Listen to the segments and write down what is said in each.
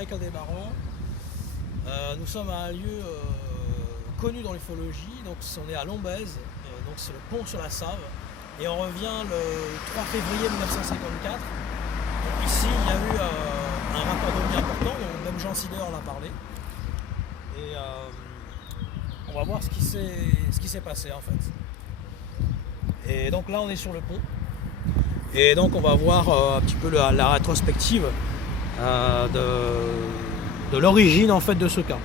avec Aldébaran. Nous sommes à un lieu connu dans l'ufologie, donc on est à Lombèze, donc c'est le pont sur la Save, et on revient le 3 février 1954. Donc ici il y a eu un rapport d'OVNI important, dont même Jean Sider en a parlé, et on va voir ce qui s'est passé en fait. Et donc là on est sur le pont, et donc on va voir un petit peu la rétrospective de l'origine en fait de ce cas.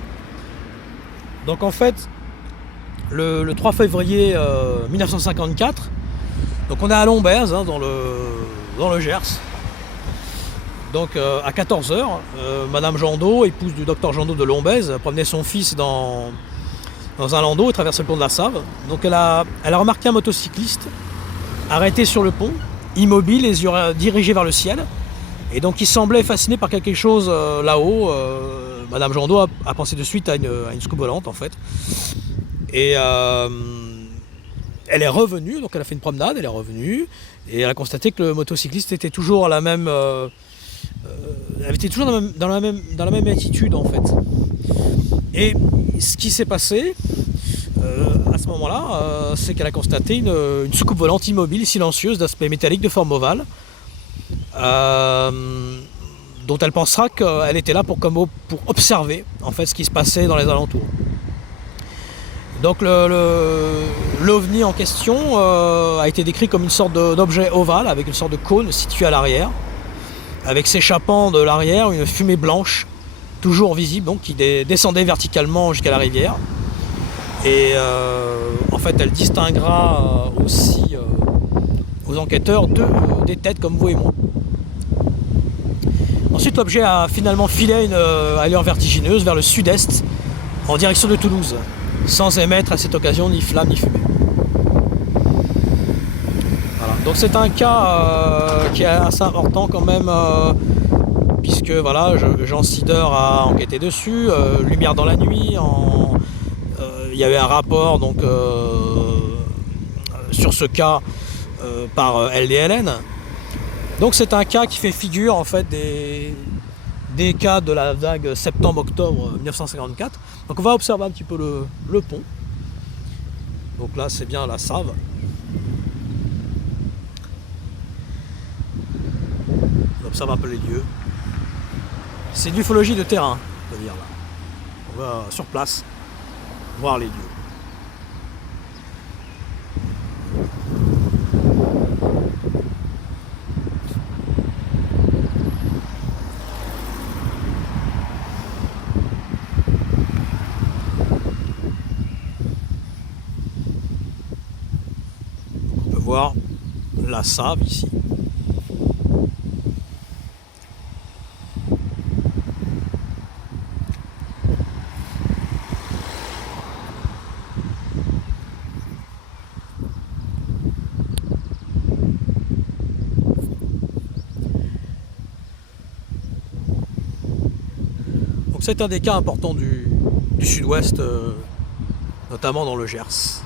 Donc en fait le 3 février 1954, donc on est à Lombèze, hein, dans le Gers. Donc à 14h, Madame Jandot, épouse du docteur Jandot de Lombèze, promenait son fils dans un landau et traversait le pont de la Save. Donc elle a remarqué un motocycliste arrêté sur le pont, immobile, les yeux dirigés vers le ciel. Et donc il semblait fasciné par quelque chose là-haut. Madame Jandot a pensé de suite à une soucoupe volante en fait. Et elle est revenue, donc elle a fait une promenade, elle est revenue, et elle a constaté que le motocycliste était toujours à la même... elle était toujours dans la même attitude en fait. Et ce qui s'est passé à ce moment-là, c'est qu'elle a constaté une soucoupe volante immobile, silencieuse, d'aspect métallique, de forme ovale, dont elle pensera qu'elle était là pour observer en fait ce qui se passait dans les alentours. Donc l'OVNI en question a été décrit comme une sorte d'objet ovale avec une sorte de cône situé à l'arrière, avec s'échappant de l'arrière une fumée blanche toujours visible, donc qui descendait verticalement jusqu'à la rivière. Et en fait elle distinguera aussi aux enquêteurs des têtes comme vous et moi. Ensuite l'objet a finalement filé à une allure vertigineuse vers le sud-est en direction de Toulouse, sans émettre à cette occasion ni flamme ni fumée. Voilà. Donc c'est un cas qui est assez important quand même, puisque voilà, Jean Sider a enquêté dessus, Lumière dans la nuit, il y avait un rapport donc, sur ce cas par LDLN. Donc c'est un cas qui fait figure en fait des cas de la vague septembre-octobre 1954. Donc on va observer un petit peu le pont. Donc là c'est bien la Save. On observe un peu les lieux. C'est de l'ufologie de terrain, on va dire là. On va sur place voir les lieux. Voir la Save ici. Donc c'est un des cas importants du sud-ouest, notamment dans le Gers.